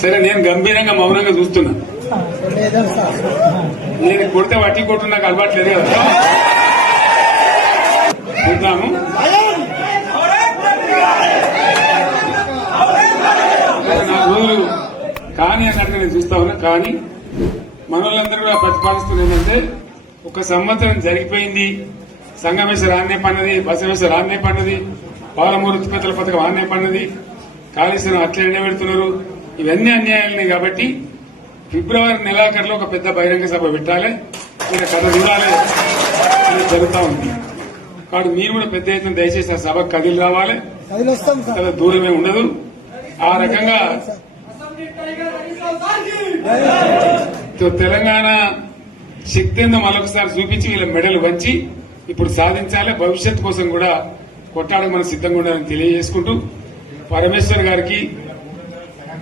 సరే నేను గంభీరంగా మౌనంగా చూస్తున్నా. నేను కొడితే వట్టి కొట్టు నాకు అలవాట్లేదు కదా. చూద్దాము. నా రోజులు కానీ అన్నట్టుగా నేను చూస్తా ఉన్నా. కానీ మనోళ్ళందరూ కూడా ప్రతిపాదిస్తున్నది ఏంటంటే, ఒక సంవత్సరం జరిగిపోయింది, సంగమేశ్వర ఆన్నే పన్నది, బసవేశ్వర ఆన్నే పన్నది, పాలమూరు ఉత్పత్తుల పథకం ఆన్నే పన్నది, కాళేశ్వరం అట్లనే పెడుతున్నారు. ఇవన్నీ అన్యాయాలని కాబట్టి ఫిబ్రవరి నెలాఖరులో ఒక పెద్ద బహిరంగ సభ పెట్టాలి, మీరు కథ చూడాలి అని జరుగుతా ఉంది. కాబట్టి మీరు కూడా పెద్ద ఎత్తున దయచేసి ఆ సభకు కదిలి రావాలి, కదా దూరమే ఉండదు. ఆ రకంగా తెలంగాణ శక్తి ఏందో మరొకసారి చూపించి వీళ్ళ మెడలు వంచి ఇప్పుడు సాధించాలి. భవిష్యత్ కోసం కూడా కొట్టాడకు మనం సిద్ధంగా ఉండాలని తెలియజేసుకుంటూ, పరమేశ్వర్ గారికి